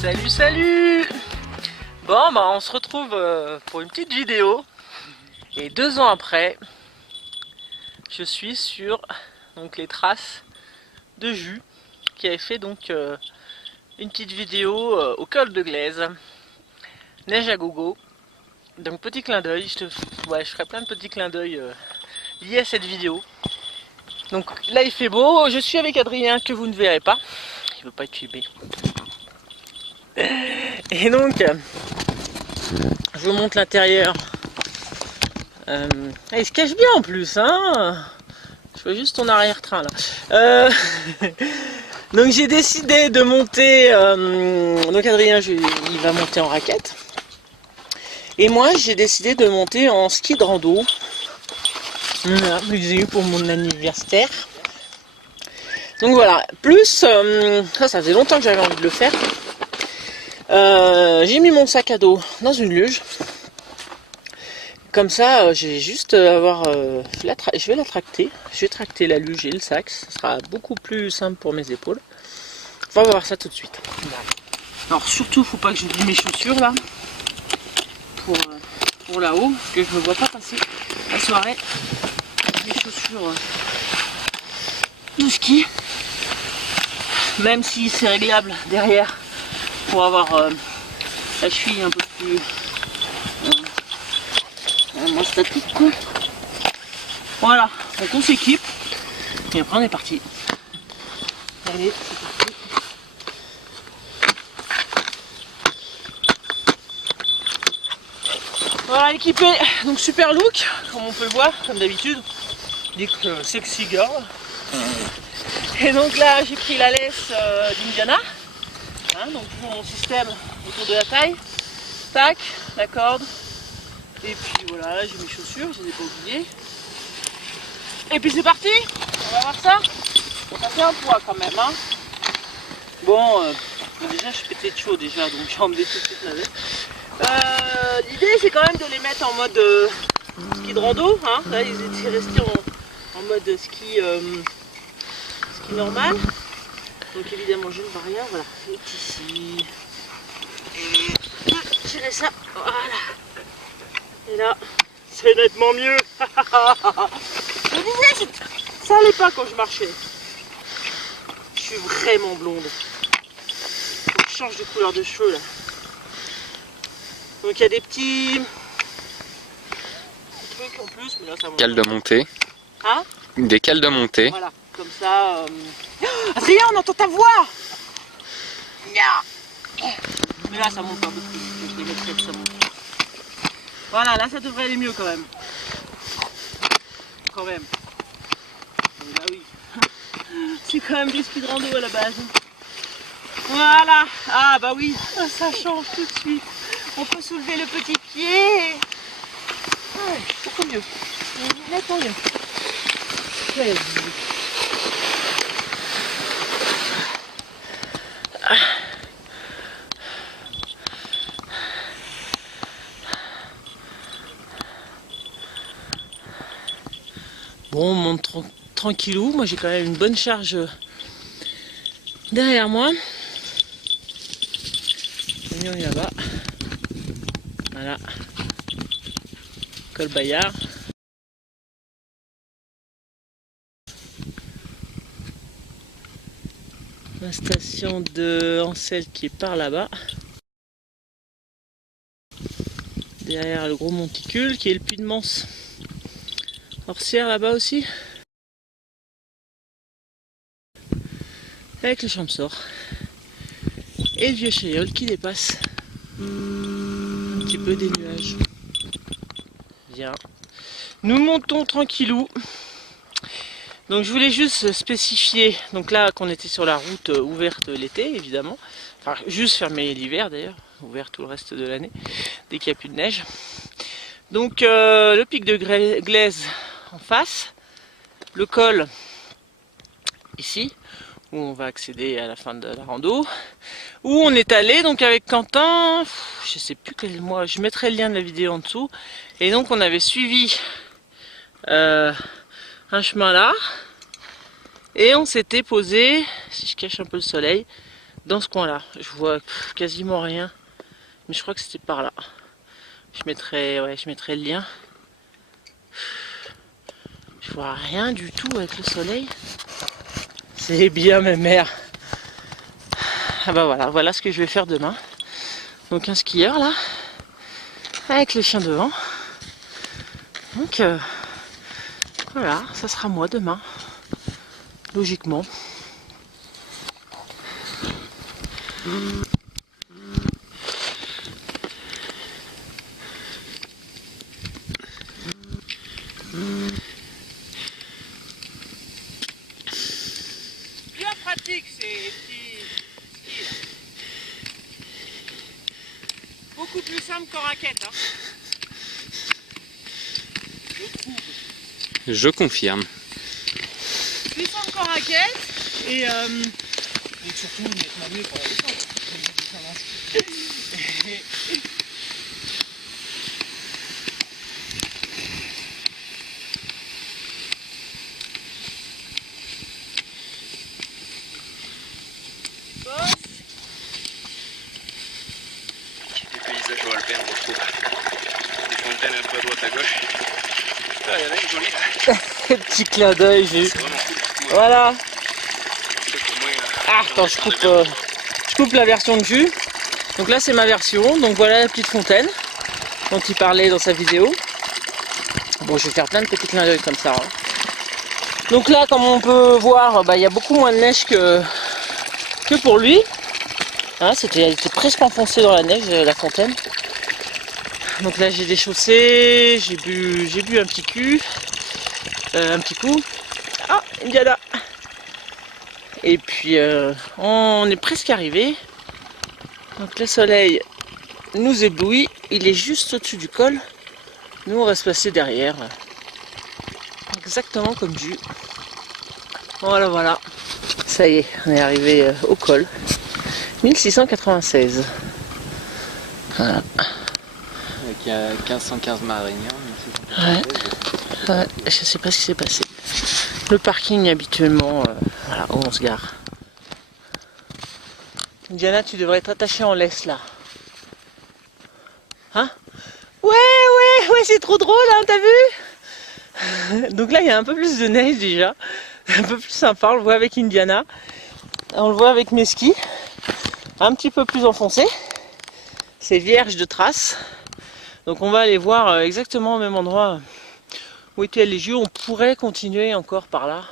Salut, salut! Bon, bah on se retrouve pour une petite vidéo. Et 2 ans après, je suis sur donc, les traces de Jus, qui avait fait donc une petite vidéo au col de Glaise. Neige à gogo. Donc petit clin d'œil, je ferai plein de petits clins d'œil liés à cette vidéo. Donc là il fait beau, je suis avec Adrien que vous ne verrez pas. Il veut pas être filmé. Et donc, je vous montre l'intérieur. Il se cache bien en plus, hein. Je vois juste ton arrière-train là. Donc j'ai décidé de monter. Donc Adrien, il va monter en raquette. Et moi, j'ai décidé de monter en ski de rando. Voilà, que j'ai eu pour mon anniversaire. Donc voilà. Plus, ça faisait longtemps que j'avais envie de le faire. J'ai mis mon sac à dos dans une luge. Comme ça, j'ai juste avoir. Je vais la tracter. Je vais tracter la luge et le sac. Ça sera beaucoup plus simple pour mes épaules. On va voir ça tout de suite. Alors surtout, faut pas que j'oublie mes chaussures là. Pour là-haut, parce que je ne me vois pas passer la soirée avec mes chaussures de ski. Même si c'est réglable derrière pour avoir la cheville un peu plus moins statique quoi. Voilà, donc on s'équipe et après on est parti. Allez, c'est parti. Voilà, équipé, donc super look, comme on peut le voir, comme d'habitude. Dit que sexy girl. Et donc là j'ai pris la laisse d'Indiana. Donc toujours mon système autour de la taille. Tac, la corde. Et puis voilà, là j'ai mes chaussures, je les ai pas oubliées. Et puis c'est parti, on va voir ça. Ça fait un poids quand même, hein. Bon, déjà je suis pété de chaud déjà, donc j'ai enlevé tout de suite la veste. L'idée c'est quand même de les mettre en mode ski de rando, hein. Là ils étaient restés en mode ski normal. Donc évidemment j'ai une barrière, voilà, elle est ici. Et tirer ça, voilà. Et là, c'est nettement mieux. Je disais, ça allait pas quand je marchais. Je suis vraiment blonde. Faut que je change de couleur de cheveux là. Donc il y a des petits trucs en plus, mais là ça monte. Cales de montée. Hein? Des cales de montée. Voilà, comme ça. Adrien, on entend ta voix! Mais là ça monte un peu plus. Je les mettrai que ça monte. Voilà, là ça devrait aller mieux quand même. Quand même. Mais bah oui. C'est quand même des ski de rando à la base. Voilà. Ah bah oui, ça change tout de suite. On peut soulever le petit pied. Ouais, beaucoup mieux. Nettement mieux. Ouais. Bon, on monte tranquillou. Moi j'ai quand même une bonne charge derrière moi. On y là-bas. Voilà. Col Bayard. La station de Ansel qui est par là-bas. Derrière le gros monticule qui est le puits de Manse. Orsière là-bas aussi. Avec le Champsort. Et le vieux Chaillol qui dépasse un petit peu des nuages. Bien. Nous montons tranquillou. Donc je voulais juste spécifier, donc là qu'on était sur la route ouverte l'été évidemment, enfin juste fermée l'hiver d'ailleurs, ouvert tout le reste de l'année, dès qu'il n'y a plus de neige. Donc le pic de Glaise en face, le col ici, où on va accéder à la fin de la rando, où on est allé donc avec Quentin, je sais plus quel mois, je mettrai le lien de la vidéo en dessous, et donc on avait suivi un chemin là, et on s'était posé, si je cache un peu le soleil, dans ce coin-là. Je vois quasiment rien, mais je crois que c'était par là. Je mettrai le lien. Je vois rien du tout avec le soleil. C'est bien ma mère. Ah bah voilà, voilà ce que je vais faire demain. Donc un skieur là, avec le chien devant. Donc voilà, ça sera moi demain, logiquement. Bien pratique ces petits skis. Beaucoup plus simple qu'en raquette. Hein. Je trouve. Je confirme. Plus simple qu'en raquette et surtout nettement mieux pour la descente. Des paysages alpins, on retrouve des fontaines un peu à droite à gauche. Ah, il y en a une jolie. Petit clin d'œil, j'ai eu. C'est vraiment cool. Voilà. Moins, Ah, attends, je coupe la version de jus. Donc là, c'est ma version. Donc voilà la petite fontaine dont il parlait dans sa vidéo. Bon, je vais faire plein de petits clins d'œil comme ça. Hein. Donc là, comme on peut voir, il y a beaucoup moins de neige que pour lui. Hein, elle était presque enfoncée dans la neige, la fontaine. Donc là, j'ai déchaussé, j'ai bu un petit coup. Ah, Indiana. Et puis, on est presque arrivé. Donc le soleil nous éblouit. Il est juste au-dessus du col. Nous, on va se placer derrière. Exactement comme Jus. Voilà, voilà. Ça y est, on est arrivé au col. 1696. Voilà. Avec 1515 marinières. Ouais, je sais pas ce qui s'est passé. Le parking habituellement, voilà, où on se gare. Diana, tu devrais être attachée en laisse là. Hein? Ouais, c'est trop drôle, hein, t'as vu? Donc là, il y a un peu plus de neige déjà. Un peu plus sympa, on le voit avec Indiana. On le voit avec mes skis. Un petit peu plus enfoncé. C'est vierge de traces. Donc on va aller voir exactement au même endroit où étaient les jeux. On pourrait continuer encore par là.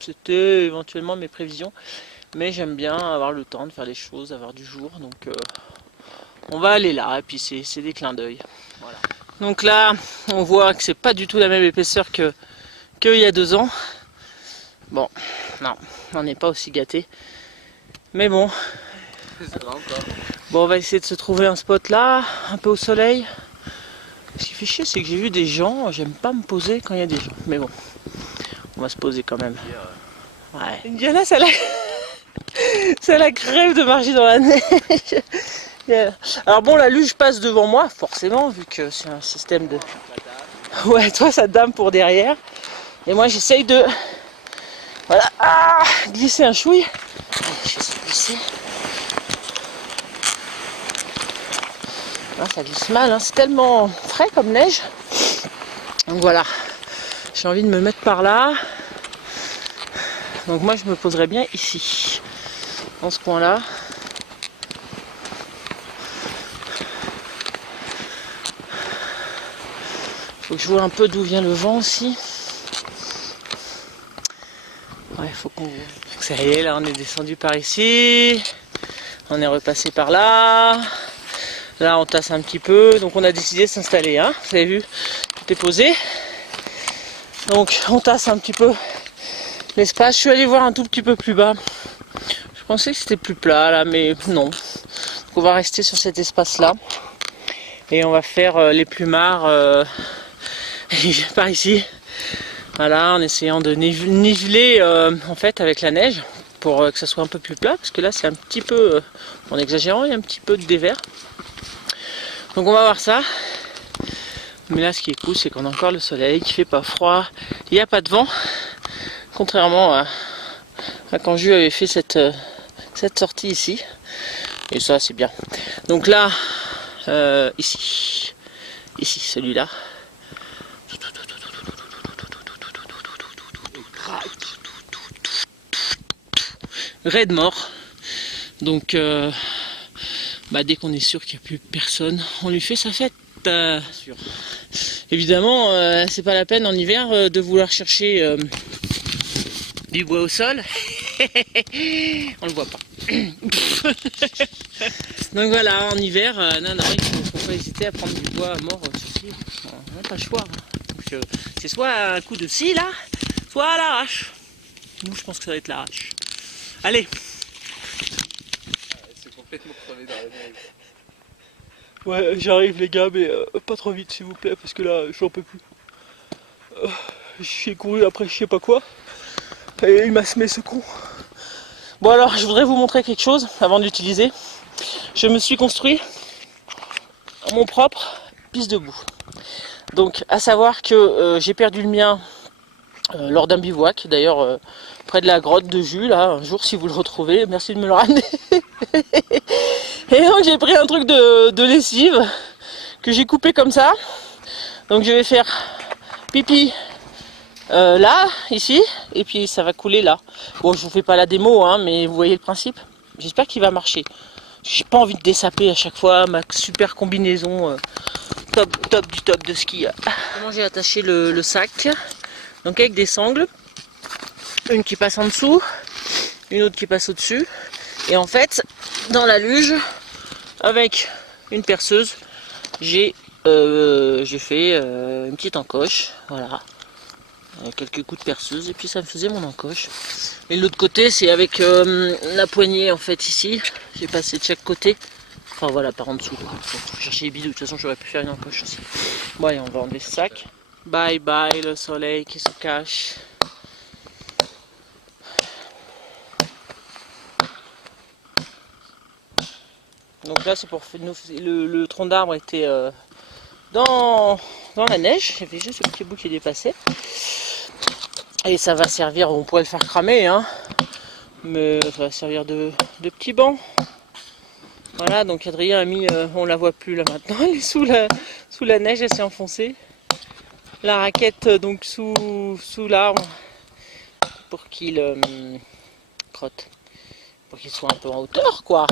C'était éventuellement mes prévisions. Mais j'aime bien avoir le temps de faire les choses, avoir du jour. Donc on va aller là. Et puis c'est des clins d'œil. Voilà. Donc là, on voit que c'est pas du tout la même épaisseur qu'il y a 2 ans. Bon, non, on n'est pas aussi gâté. Mais bon. Bon, on va essayer de se trouver un spot là, un peu au soleil. Ce qui fait chier, c'est que j'ai vu des gens, j'aime pas me poser quand il y a des gens. Mais bon, on va se poser quand même. Ouais. Indiana, ça la crève de marcher dans la neige. Alors bon, la luge passe devant moi, forcément, vu que c'est un système de... Ouais, toi, ça dame pour derrière. Et moi, j'essaye de... Voilà, glisser un chouille. J'essaie de glisser. Ça glisse mal, hein. C'est tellement frais comme neige. Donc voilà, j'ai envie de me mettre par là. Donc moi je me poserai bien ici, dans ce coin là. Faut que je vois un peu d'où vient le vent aussi. Ouais, faut qu'on... Ça y est, là on est descendu par ici. On est repassé par là. Là on tasse un petit peu, donc on a décidé de s'installer, hein. Vous avez vu, tout est posé. Donc on tasse un petit peu l'espace. Je suis allé voir un tout petit peu plus bas. Je pensais que c'était plus plat là, mais non. Donc on va rester sur cet espace là. Et on va faire les plumards par ici. Voilà, en essayant de niveler en fait avec la neige pour que ça soit un peu plus plat, parce que là c'est un petit peu, en exagérant, il y a un petit peu de dévers. Donc on va voir ça. Mais là ce qui est cool, c'est qu'on a encore le soleil, qu'il fait pas froid, il n'y a pas de vent. Contrairement à quand Jules avait fait cette cette sortie ici. Et ça c'est bien. Donc là, ici, celui-là. Raid mort. Donc dès qu'on est sûr qu'il n'y a plus personne, on lui fait sa fête. Évidemment, c'est pas la peine en hiver de vouloir chercher du bois au sol. On le voit pas. Donc voilà, en hiver, non, il faut pas hésiter à prendre du bois mort sur pied. On n'a pas le choix. Donc c'est soit un coup de scie là, soit à l'arrache. Nous, je pense que ça va être l'arrache. Allez. C'est complètement crevé dans la neige. Ouais, j'arrive les gars, mais pas trop vite s'il vous plaît, parce que là, j'en peux plus. J'ai couru après je sais pas quoi, et il m'a semé ce con. Bon alors, je voudrais vous montrer quelque chose avant d'utiliser. Je me suis construit mon propre piste de boue. Donc, à savoir que j'ai perdu le mien lors d'un bivouac, d'ailleurs près de la grotte de Jus, là, un jour si vous le retrouvez, merci de me le ramener. Et donc j'ai pris un truc de lessive que j'ai coupé comme ça. Donc je vais faire pipi là, ici, et puis ça va couler là. Bon, je vous fais pas la démo, hein, mais vous voyez le principe. J'espère qu'il va marcher. J'ai pas envie de dessaper à chaque fois ma super combinaison top du top de ski. Comment j'ai attaché le sac, donc avec des sangles, une qui passe en dessous, une autre qui passe au-dessus, et en fait dans la luge avec une perceuse j'ai fait une petite encoche, voilà, quelques coups de perceuse, et puis ça me faisait mon encoche. Et l'autre côté c'est avec la poignée en fait ici, j'ai passé de chaque côté, enfin voilà, par en dessous quoi. Faut chercher les bidous, de toute façon j'aurais pu faire une encoche aussi. Bon allez, on va enlever ce sac. Bye bye le soleil qui se cache. Donc là c'est pour nous, le tronc d'arbre était dans la neige, il y avait juste ce petit bout qui dépassait. Et ça va servir, on pourrait le faire cramer, hein, mais ça va servir de petit banc. Voilà, donc Adrien a mis, on la voit plus là maintenant, elle est sous la neige, elle s'est enfoncée. La raquette donc sous l'arbre pour qu'il crotte, pour qu'il soit un peu en hauteur quoi.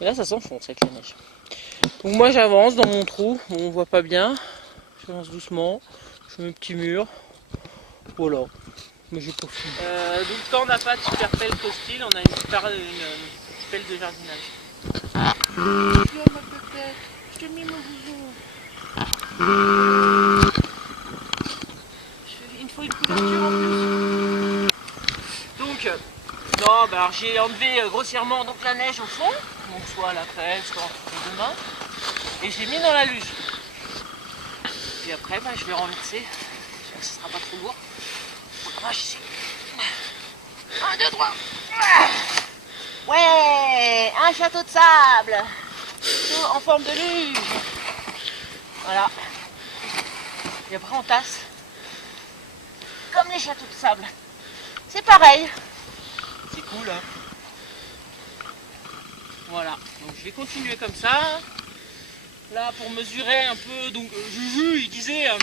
Et là ça s'enfonce avec la neige. Donc moi j'avance dans mon trou, bon, on voit pas bien, j'avance doucement, je fais mes petits murs, voilà, mais j'ai pas fini. Donc quand on n'a pas de super pelle Costil, on a une pelle de jardinage. Je te mets mon bisou. Il me faut une couverture en plus. Donc, non, alors j'ai enlevé grossièrement donc, la neige au fond, donc soit à la pelle, soit en demain, et j'ai mis dans la luge. Et après, je vais renverser, j'espère que ce sera pas trop lourd. Moi ici. 1, 2, 3. Ouais, un château de sable en forme de luge. Voilà. Et après on tasse. Comme les châteaux de sable. C'est pareil. C'est cool. Hein. Voilà. Donc je vais continuer comme ça. Là pour mesurer un peu. Donc Juju il disait à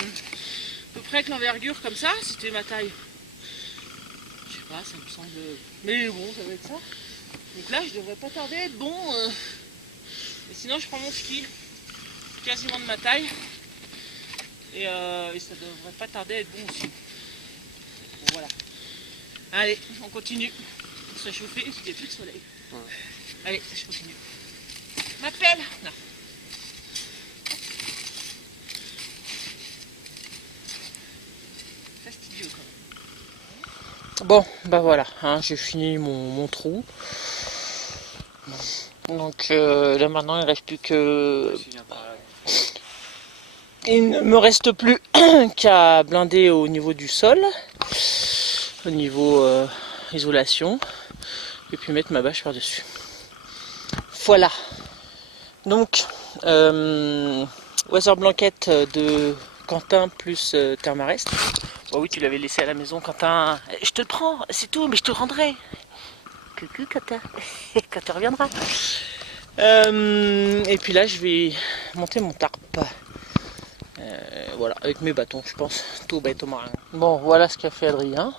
peu près que l'envergure comme ça, c'était ma taille. Je sais pas, ça me semble. Mais bon, ça va être ça. Donc là je devrais pas tarder à être bon. Et sinon je prends mon ski. Quasiment de ma taille. Et ça devrait pas tarder à être bon aussi. Bon voilà. Allez, on continue. On se réchauffer, il n'y a plus de soleil. Ouais. Allez, je continue. Ma pelle. Non. Fastidieux quand même. Bon, voilà, hein, j'ai fini mon trou. Donc là maintenant il ne reste plus que... Il ne me reste plus qu'à blinder au niveau du sol, au niveau isolation, et puis mettre ma bâche par-dessus. Voilà. Donc, Weather Blanket de Quentin plus Thermarest. Bah oui, tu l'avais laissé à la maison, Quentin. Je te le prends, c'est tout, mais je te le rendrai. Coucou Kata, quand tu reviendras. Et puis là je vais monter mon tarp. Voilà, avec mes bâtons je pense, tout bête au marin. Bon voilà ce qu'a fait Adrien.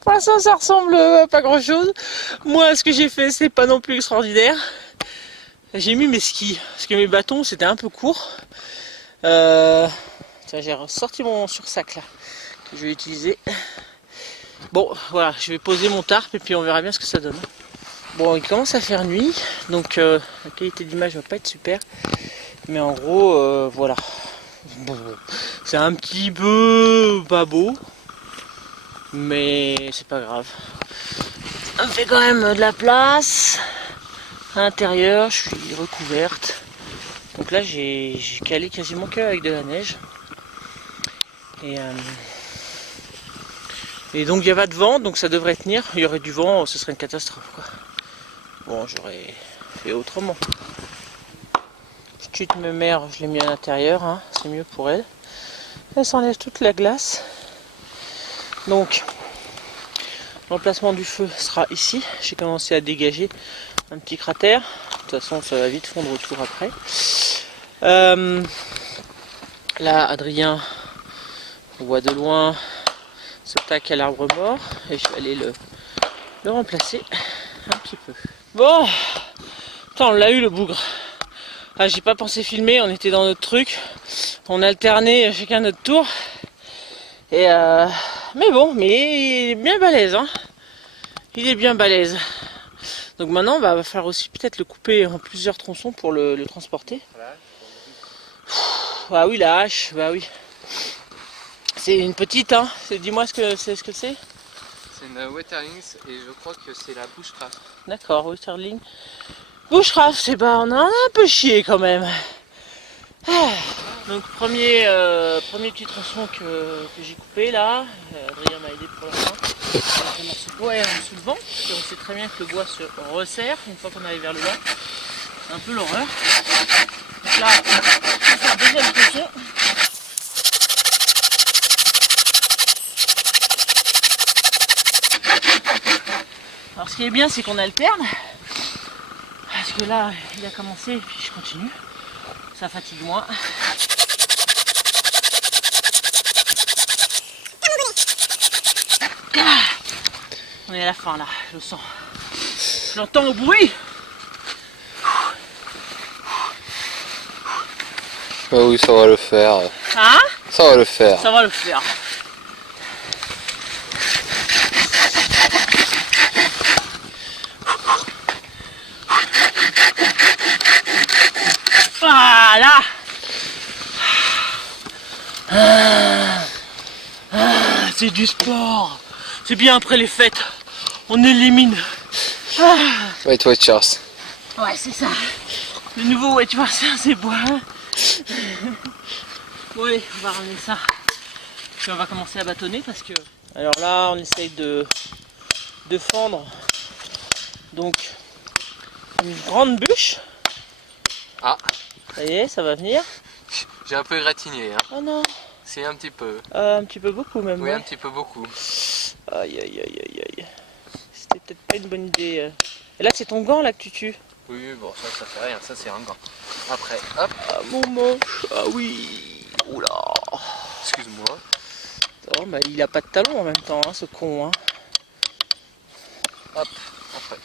Pour l'instant ça ressemble à pas grand chose. Moi ce que j'ai fait c'est pas non plus extraordinaire. J'ai mis mes skis, parce que mes bâtons c'était un peu court. Tiens, j'ai ressorti mon sursac là, que je vais utiliser. Bon voilà, je vais poser mon tarp et puis on verra bien ce que ça donne. Bon, il commence à faire nuit, donc la qualité d'image va pas être super. Mais en gros, voilà. Bon, c'est un petit peu pas beau, mais c'est pas grave. Ça me fait quand même de la place. À l'intérieur, je suis recouverte. Donc là, j'ai calé quasiment que avec de la neige. Et donc il n'y a pas de vent, donc ça devrait tenir. Il y aurait du vent, ce serait une catastrophe, quoi. Bon, j'aurais fait autrement. Petite mère, je l'ai mis à l'intérieur, hein, c'est mieux pour elle. Elle s'enlève toute la glace. Donc, l'emplacement du feu sera ici. J'ai commencé à dégager un petit cratère. De toute façon, ça va vite fondre autour après. Là, Adrien, on voit de loin, s'attaque à l'arbre mort. Et je vais aller le remplacer un petit peu. Bon, putain, on l'a eu le bougre. Ah, j'ai pas pensé filmer, on était dans notre truc. On alternait chacun notre tour. Et mais bon, mais il est bien balèze, hein. Il est bien balèze. Donc maintenant, va falloir aussi peut-être le couper en plusieurs tronçons pour le transporter. Ah oui, la hache, bah oui. C'est une petite, hein. Dis-moi ce que c'est. C'est une Wetterlings et je crois que c'est la Bushcraft. D'accord, Wetterling. Bushcraft, c'est bah on a un peu chié quand même. Donc premier petit tronçon que j'ai coupé là. Adrien m'a aidé pour la fin. Un morceau de bois et un morceau de vent, parce qu'on sait très bien que le bois se resserre une fois qu'on arrive vers le bas. C'est un peu l'horreur. Donc là, on va faire un deuxième tronçon. Alors ce qui est bien, c'est qu'on alterne. Parce que là, il a commencé et puis je continue. Ça fatigue moins. On est à la fin là, je le sens. Je l'entends au bruit. Ah oui, ça va le faire. Hein? Ça va le faire. Ça va le faire. Voilà. C'est du sport. C'est bien après les fêtes. On élimine. Weight Watchers. Ouais, c'est ça. Le nouveau Weight Watchers, c'est bois. Bon allez, on va ramener ça. Puis on va commencer à bâtonner parce que... Alors là, on essaye de fendre. Donc, une grande bûche. Ah. Ça y est, ça va venir. J'ai un peu égratigné. Hein. Oh non. C'est un petit peu. Un petit peu beaucoup même. Oui, ouais. un petit peu beaucoup. Aïe aïe aïe aïe aïe. C'était peut-être pas une bonne idée. Et là, c'est ton gant là que tu tues. Oui, bon, ça fait rien. Ça, c'est un gant. Après, hop. Ah, mon manche. Ah oui. Oula. Excuse-moi. Oh, bah, il a pas de talon en même temps, hein, ce con. Hein. Hop. Après.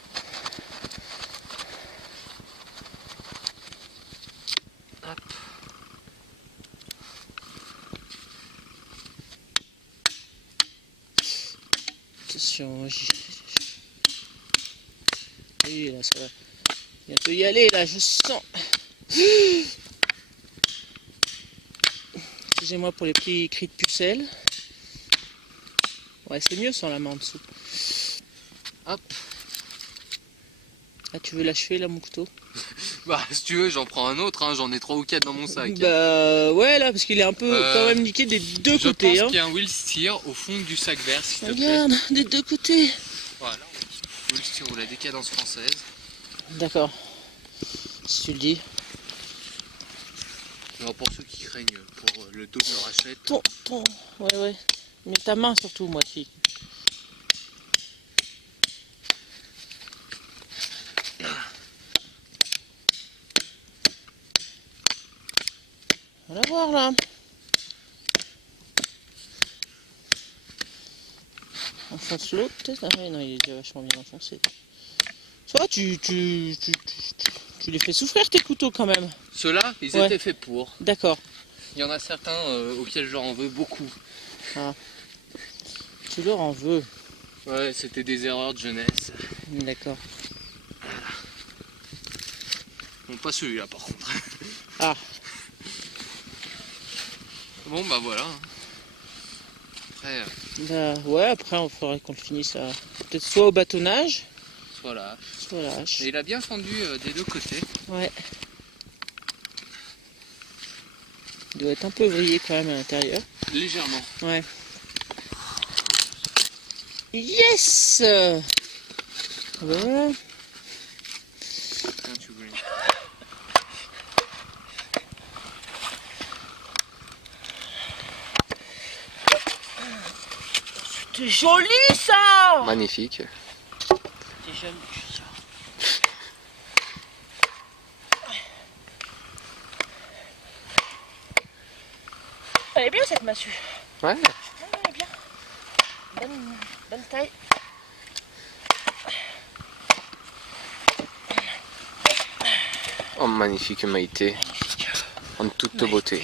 Hop. Attention. Oui, là, ça va bientôt y aller, là, je sens. Excusez-moi pour les petits cris de pucelle. Ouais, c'est mieux sans la main en dessous. Hop. Ah, tu veux l'achever là, mon couteau? Bah, si tu veux, j'en prends un autre. Hein. J'en ai 3 ou 4 dans mon sac. Bah, ouais, là, parce qu'il est un peu quand même niqué des deux côtés. Je pense hein. qu'il y a un wheel steer au fond du sac vert, s'il te plaît. Regarde, des deux côtés. Voilà. Wheel steer ou la décadence française. D'accord. Si tu le dis. Alors pour ceux qui craignent pour le dos de leur assiette. Ouais. Mais ta main surtout, moi, si. va la voir là. Enfonce l'autre peut-être. Ah ouais, non, il est déjà vachement bien enfoncé. Tu vois, tu les fais souffrir tes couteaux quand même. Ceux-là, ils Ouais. étaient faits pour. D'accord. Il y en a certains auxquels je leur en veux beaucoup. Tu leur en veux. Ouais, c'était des erreurs de jeunesse. D'accord. Bon, pas celui-là par contre. Ah. Bon, bah voilà. Après, Bah ouais, après on faudrait qu'on le finisse à... peut-être soit au bâtonnage, voilà. soit à la hache. Et il a bien fendu des deux côtés. Ouais. Il doit être un peu vrillé quand même à l'intérieur. Légèrement. Ouais. Yes! Voilà. Tiens, tu voulais. C'est joli ça! Magnifique. C'est joli ça. Elle est bien cette massue. Ouais. Elle est bien. Bonne taille. Oh, magnifique Maïté. En toute beauté.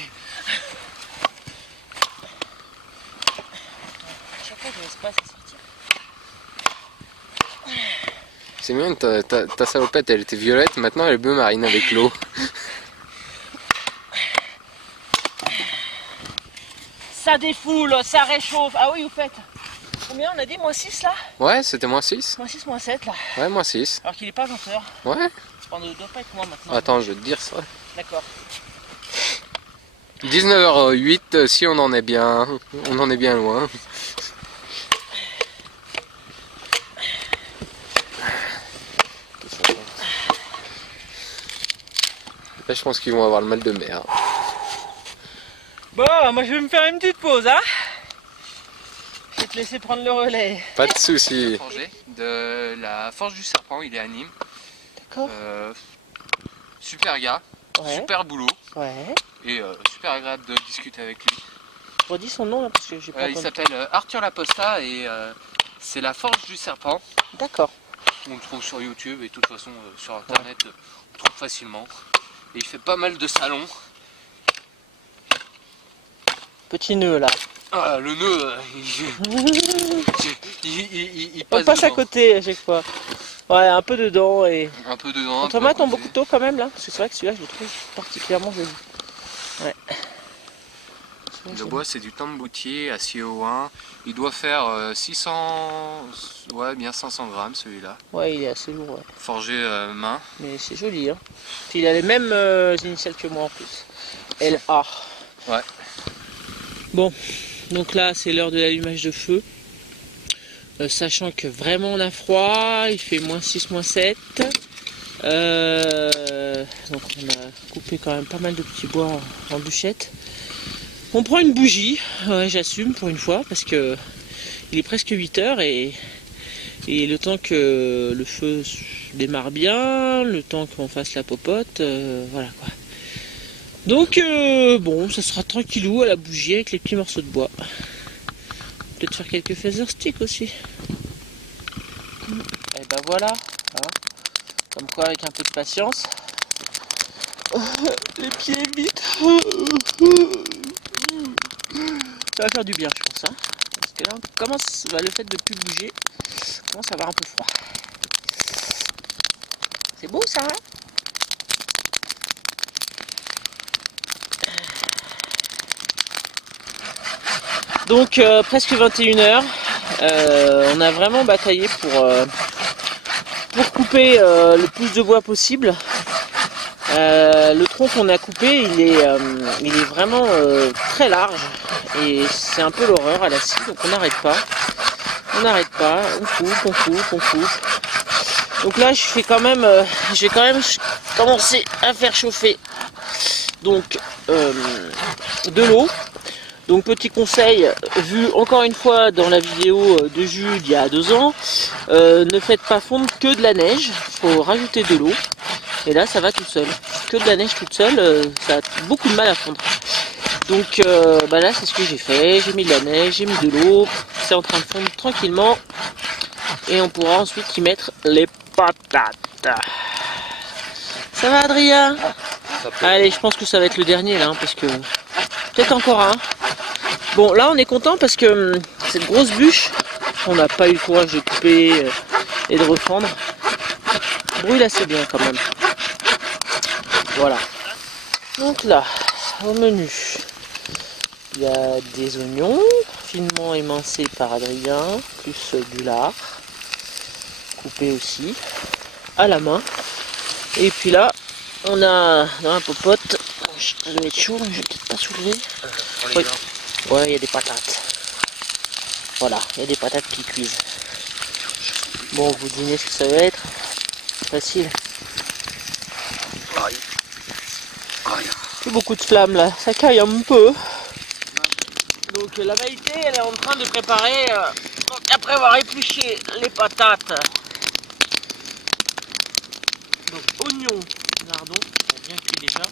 Chaque fois je laisse pas ça sortir. C'est mignon, ta salopette, elle était violette, maintenant elle est bleu marine avec l'eau. Ça défoule, ça réchauffe. Ah oui, vous faites. Combien on a dit? -6 là? Ouais, c'était -6. -6, -7 là. Ouais, -6. Alors qu'il est pas 20h. Ouais. On ne doit pas être moins maintenant. Attends, je vais te dire ça. D'accord. 19h08, si on en est bien. On en est bien loin. Là, je pense qu'ils vont avoir le mal de mer. Bon, moi je vais me faire une petite pause, hein. Je vais te laisser prendre le relais. Pas de soucis. De la Forge du Serpent, il est à Nîmes. D'accord. Super gars, Ouais. super boulot Ouais. et super agréable de discuter avec lui. Redis son nom là parce que j'ai pas Il entendu. s'appelle Arthur Laposta et c'est la Forge du Serpent. D'accord. On le trouve sur YouTube et de toute façon sur internet on le trouve facilement. Et il fait pas mal de salons. Petit nœud là. Ah, le nœud, il On passe, passe à dedans. côté à chaque fois. Ouais, un peu dedans et... Un peu dedans. On te remet ton beau couteau quand même là. Parce que c'est vrai que celui-là je le trouve particulièrement joli. Ouais. Le bois c'est du tamboutier à CO1. Il doit faire 600, ouais bien 500 grammes celui-là. Ouais, il est assez lourd. Ouais. Forgé main. Mais c'est joli. Hein. Puis il a les mêmes initiales que moi en plus. LA. Ouais. Bon, donc là c'est l'heure de l'allumage de feu. Sachant que vraiment on a froid, il fait -6, -7. Donc on a coupé quand même pas mal de petits bois en bûchette. On prend une bougie, ouais, j'assume pour une fois parce que il est presque 8h et le temps que le feu démarre bien, le temps qu'on fasse la popote, voilà quoi. Donc bon, ça sera tranquillou à la bougie avec les petits morceaux de bois. Peut-être faire quelques feather sticks aussi. Et ben voilà, hein. Comme quoi avec un peu de patience. Les pieds vite. Ça va faire du bien je pense. Hein. Parce que là on commence, le fait de ne plus bouger, on commence à avoir un peu froid. C'est beau ça hein. Donc presque 21h, on a vraiment bataillé pour couper le plus de bois possible. Le tronc qu'on a coupé, il est vraiment très large et c'est un peu l'horreur à la scie, donc on n'arrête pas, on coupe. Donc là je vais quand même commencer à faire chauffer donc de l'eau. Donc petit conseil, vu encore une fois dans la vidéo de Jules il y a 2 ans, ne faites pas fondre que de la neige, il faut rajouter de l'eau. Et là ça va tout seul. Que de la neige toute seule, ça a beaucoup de mal à fondre. Donc là c'est ce que j'ai fait, j'ai mis de la neige, j'ai mis de l'eau, c'est en train de fondre tranquillement et on pourra ensuite y mettre les patates. Ça va Adrien? Allez, je pense que ça va être le dernier là, parce que peut-être encore un. Bon là on est content parce que cette grosse bûche, on n'a pas eu le courage de couper et de refendre, brûle assez bien quand même. Voilà. Donc là, au menu, il y a des oignons finement émincés par Adrien, plus du lard, coupé aussi, à la main. Et puis là, on a dans la popote, ça doit être chaud, je vais peut-être pas soulever. Oui. Ouais, il y a des patates. Voilà, il y a des patates qui cuisent. Bon, vous devinez ce que ça va être. Facile. Plus beaucoup de flammes là, ça caille un peu. Donc la Maïté, elle est en train de préparer, après avoir épluché les patates. Donc oignons, lardons, sont bien cuits déjà.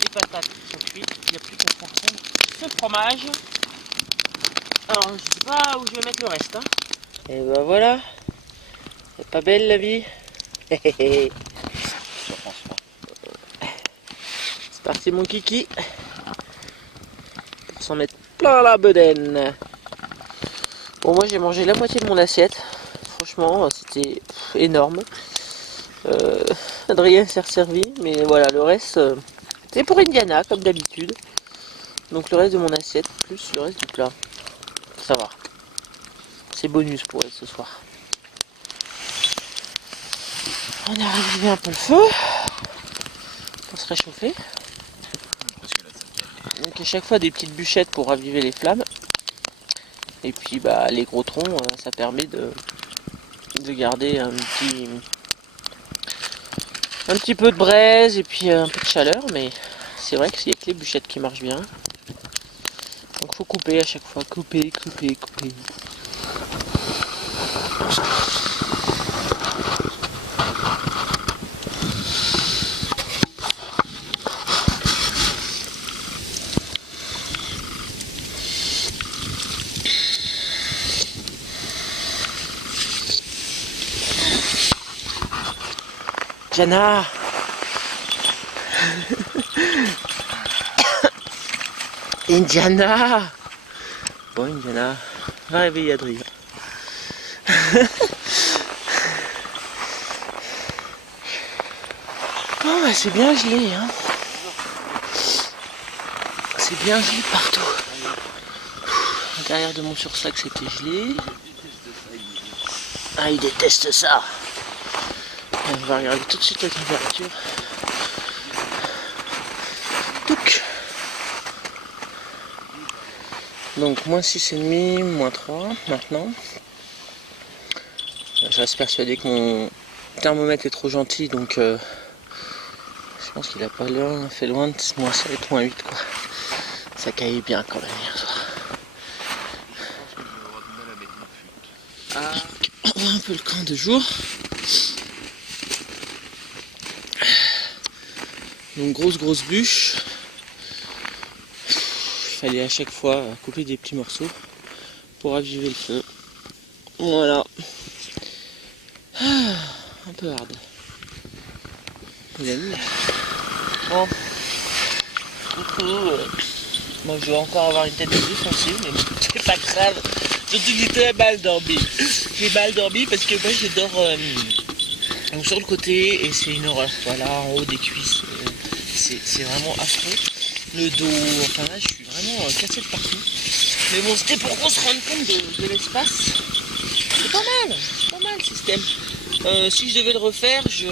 Les patates sont cuites, il n'y a plus qu'à faire fondre ce fromage. Alors je sais pas où je vais mettre le reste. Hein. Et ben voilà, c'est pas belle la vie. C'est parti mon kiki. Pour s'en mettre plein la bedaine. Bon moi j'ai mangé la moitié de mon assiette. Franchement c'était énorme. Adrien s'est resservi, mais voilà le reste c'est pour Indiana comme d'habitude. Donc le reste de mon assiette plus le reste du plat. Ça va. C'est bonus pour elle ce soir. On a ravivé un peu le feu pour se réchauffer. Donc à chaque fois des petites bûchettes pour raviver les flammes. Et puis bah les gros troncs, ça permet de garder un petit peu de braise et puis un peu de chaleur, mais c'est vrai que c'est avec les bûchettes qui marchent bien. Donc faut couper à chaque fois, couper. Indiana. Indiana. Bon Indiana, va réveiller Adrien. Bon bah c'est bien gelé hein. C'est bien gelé partout. À l'intérieur de mon sursac c'était gelé. Ah il déteste ça. On va regarder tout de suite la température. Touc. Donc moins 6,5, moins 3 maintenant. Je reste persuadé que mon thermomètre est trop gentil, donc je pense qu'il a pas fait loin de moins 7, moins 8 quoi. Ça caillait bien quand même hier soir. On voit un peu le camp de jour. Donc grosse bûche. Il fallait à chaque fois couper des petits morceaux pour raviver le feu. Voilà. Un peu hard. Il a mis. Bon. Coucou. Moi je vais encore avoir une tête de vue foncée, mais bon, c'est pas grave. Surtout que j'ai très mal dormi. J'ai mal dormi parce que moi je dors sur le côté et c'est une horreur. Voilà, en haut des cuisses. C'est vraiment affreux. Le dos, enfin là je suis vraiment cassé de partout. Mais bon, c'était pour qu'on se rende compte de l'espace. C'est pas mal le système. Si je devais le refaire, je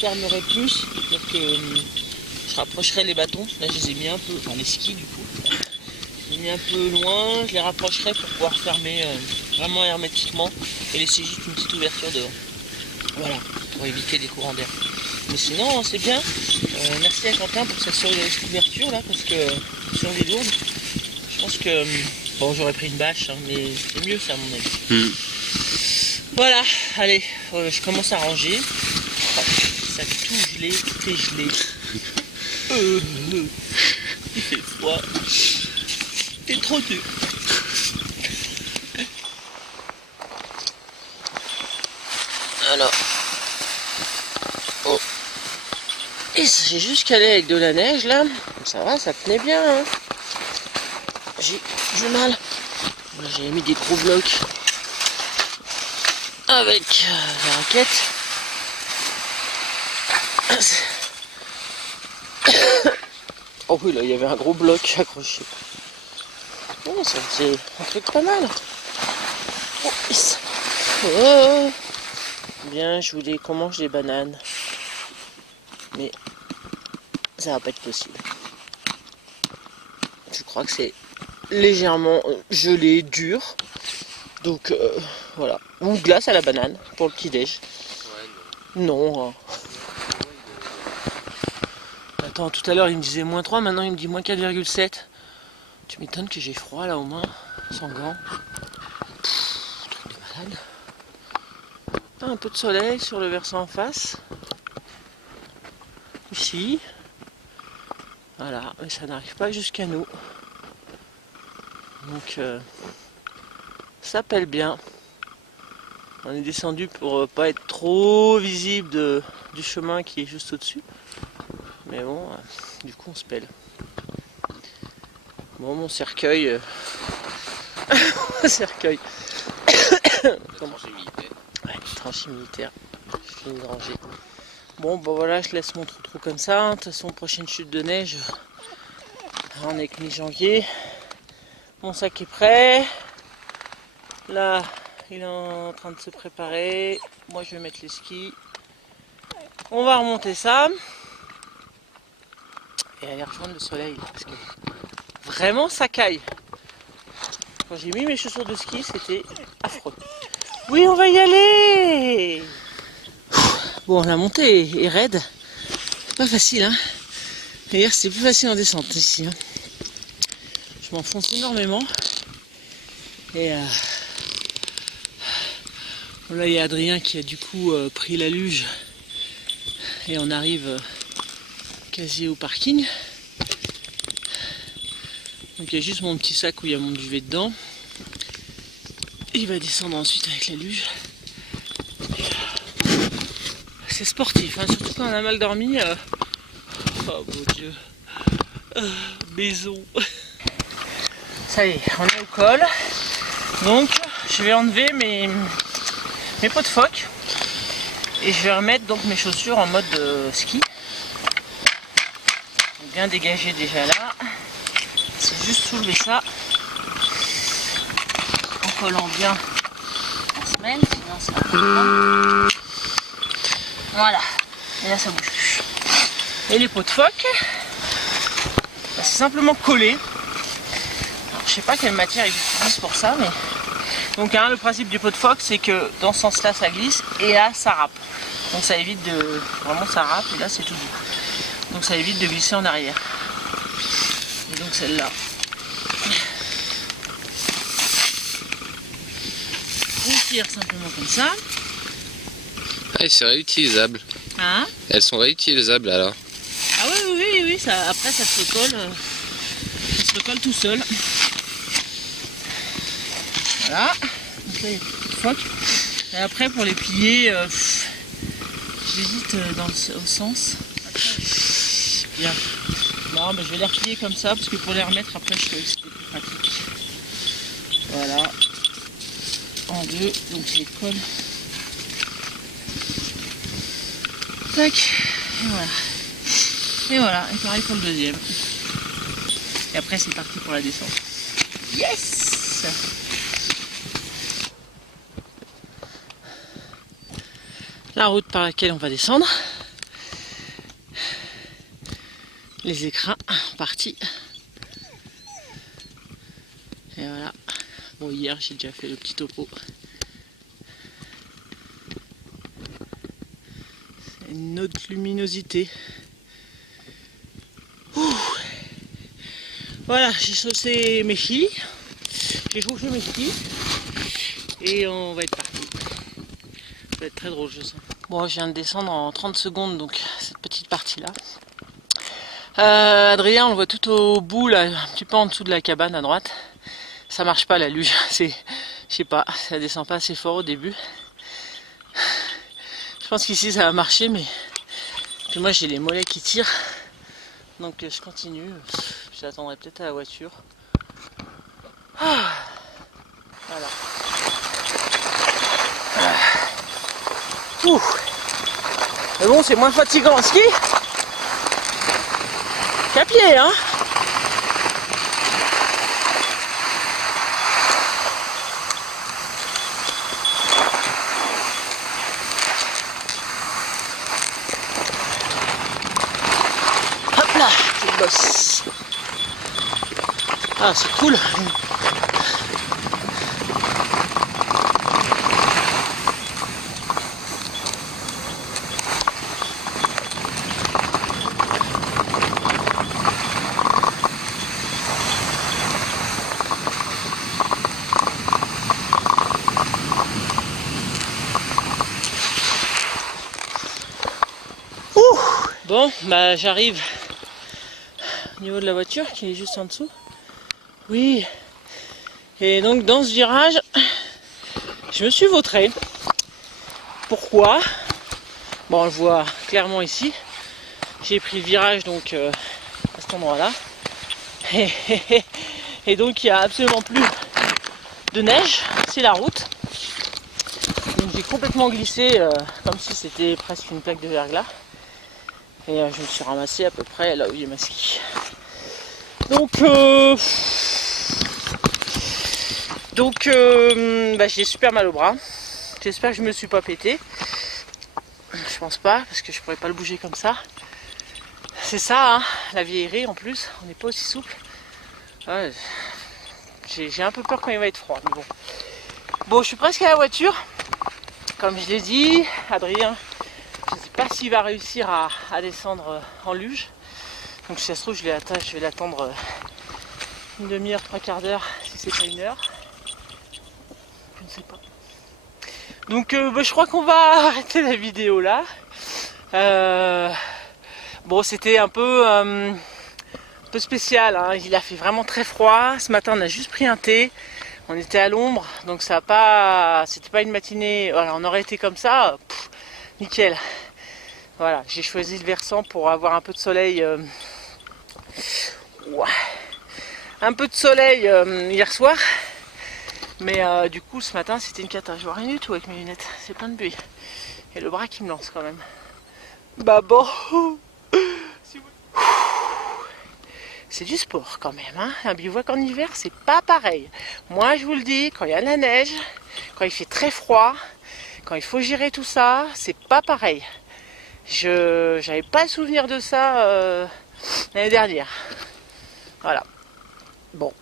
fermerais plus. Donc je rapprocherais les bâtons. Là je les ai mis un peu, enfin les skis du coup. Je les ai mis un peu loin, je les rapprocherais pour pouvoir fermer vraiment hermétiquement et laisser juste une petite ouverture devant. Voilà, pour éviter les courants d'air. Mais sinon c'est bien. Merci à Quentin pour cette ouverture là, parce que si on est lourde, je pense que bon j'aurais pris une bâche, hein, mais c'est mieux ça à mon avis. Voilà, allez, je commence à ranger. Ça a tout gelé, tout est gelé. Il fait froid. T'es trop dur. Alors. Oh. Et j'ai juste calé avec de la neige là. Ça va, ça tenait bien. Hein. J'ai du mal. J'ai mis des gros blocs avec la raquette. Oh oui, là il y avait un gros bloc accroché. Oh, ça c'est un truc pas mal. Oh, oh. Bien, je voulais qu'on mange des bananes. Mais ça va pas être possible. Je crois que c'est légèrement gelé, dur. Donc voilà. Ou glace à la banane pour le petit déj. Ouais, non. Hein. Attends, tout à l'heure il me disait -3, maintenant il me dit -4,7. Tu m'étonnes que j'ai froid là aux mains, sans gants. Truc de malade. Un peu de soleil sur le versant en face. Ici. Voilà, mais ça n'arrive pas jusqu'à nous. Donc ça pèle bien. On est descendu pour pas être trop visible du chemin qui est juste au-dessus. Mais bon, du coup on se pèle. Bon, mon cercueil. Cercueil. Tranchée militaire. Ouais, tranchée militaire. Je finis de ranger. Bon, bah voilà, je laisse mon trou comme ça. De toute façon, prochaine chute de neige. On est que mi-janvier. Mon sac est prêt. Là, il est en train de se préparer. Moi, je vais mettre les skis. On va remonter ça. Et aller rejoindre le soleil. Parce que vraiment, ça caille. Quand j'ai mis mes chaussures de ski, c'était affreux. Oui, on va y aller. Bon, la montée est raide. C'est pas facile, hein. D'ailleurs, c'était plus facile en descente ici. Hein. Je m'enfonce énormément. Et là, il y a Adrien qui a du coup pris la luge. Et on arrive quasi au parking. Donc il y a juste mon petit sac où il y a mon duvet dedans. Il va descendre ensuite avec la luge. C'est sportif, hein, surtout quand on a mal dormi. Oh mon Dieu. Maison. Ça y est, on est au col. Donc je vais enlever mes pots de phoque. Et je vais remettre donc mes chaussures en mode ski. Bien dégagé déjà là. C'est juste soulever ça. En collant bien la semelle, sinon ça va pas. Voilà. Et là ça bouge plus. Et les pots de phoque, c'est simplement collé. Alors, je sais pas quelle matière ils utilisent pour ça, mais. Donc hein, le principe du pot de phoque, c'est que dans ce sens-là ça glisse et là ça râpe. Donc ça évite de. Vraiment ça râpe et là c'est tout doux. Donc ça évite de glisser en arrière. Et donc celle-là. On tire simplement comme ça. Ah, c'est réutilisable. Hein? Elles sont réutilisables alors. Ah oui, ça, après ça se recolle tout seul. Voilà. Donc là il y a une phoque. Et après pour les plier, j'hésite au sens. Bien. Non, mais je vais les replier comme ça parce que pour les remettre après je trouvais que c'était plus pratique. Voilà. En deux, donc je les colle. Tac. Et voilà. Et voilà. Et pareil pour le deuxième. Et après c'est parti pour la descente. Yes! La route par laquelle on va descendre. Les écrins partis. Et voilà. Bon, hier j'ai déjà fait le petit topo. C'est une autre luminosité. Ouh. Voilà, j'ai chaussé mes skis. J'ai chauffé mes skis. Et on va être parti. Ça va être très drôle, je sens. Bon, je viens de descendre en 30 secondes, donc cette petite partie-là. Adrien, on le voit tout au bout, là, un petit peu en dessous de la cabane à droite. Ça marche pas la luge, je sais pas, ça descend pas assez fort au début. Je pense qu'ici ça va marcher, mais puis moi j'ai les mollets qui tirent. Donc je continue, j'attendrai peut-être à la voiture. Voilà. Ouh. Mais bon, c'est moins fatigant en ski qu'à pied, hein. Hop là, petite bosse. Ah, c'est cool. Bon, bah j'arrive au niveau de la voiture qui est juste en dessous. Oui. Et donc dans ce virage, je me suis vautré. Pourquoi? Bon, on le voit clairement ici. J'ai pris le virage donc à cet endroit-là. Et donc il n'y a absolument plus de neige, c'est la route. Donc j'ai complètement glissé comme si c'était presque une plaque de verglas. Et je me suis ramassé à peu près là où il y a ma ski. Donc j'ai super mal au bras. J'espère que je me suis pas pété. Je pense pas, parce que je pourrais pas le bouger comme ça. C'est ça, hein, la vieillerie en plus, on n'est pas aussi souple. Ouais, j'ai un peu peur quand il va être froid, mais bon. Bon, je suis presque à la voiture. Comme je l'ai dit, Adrien, je ne sais pas s'il va réussir à descendre en luge. Donc si ça se trouve, je vais l'attendre une demi-heure, 3/4 d'heure, si c'est pas une heure. Je ne sais pas. Donc je crois qu'on va arrêter la vidéo là. Bon, c'était un peu spécial, hein. Il a fait vraiment très froid. Ce matin, on a juste pris un thé. On était à l'ombre, donc ça a pas, c'était pas une matinée. Voilà, on aurait été comme ça, nickel. Voilà, j'ai choisi le versant pour avoir un peu de soleil. Ouais, un peu de soleil hier soir. Mais du coup, ce matin, c'était une cata. Je vois rien du tout avec mes lunettes. C'est plein de buée. Et le bras qui me lance quand même. Bah bon. C'est du sport quand même, hein. Un bivouac en hiver, c'est pas pareil. Moi, je vous le dis, quand il y a de la neige, quand il fait très froid, quand il faut gérer tout ça, c'est pas pareil. J'avais pas le souvenir de ça l'année dernière. Voilà. Bon,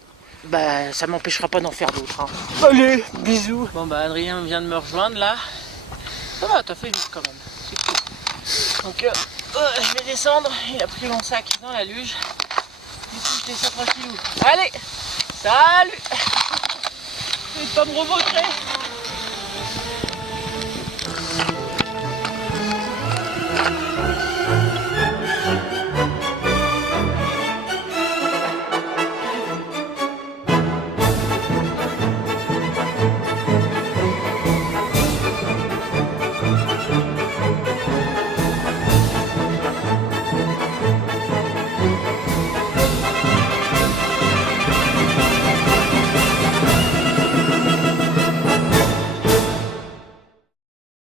bah ça m'empêchera pas d'en faire d'autres, hein. Allez, bisous. Bon bah Adrien vient de me rejoindre là. Ça va, t'as fait vite quand même. C'est cool. Donc je vais descendre. Il a pris mon sac dans la luge. Du coup, je descends tranquillou. Allez, salut. Je vais pas me revautrer.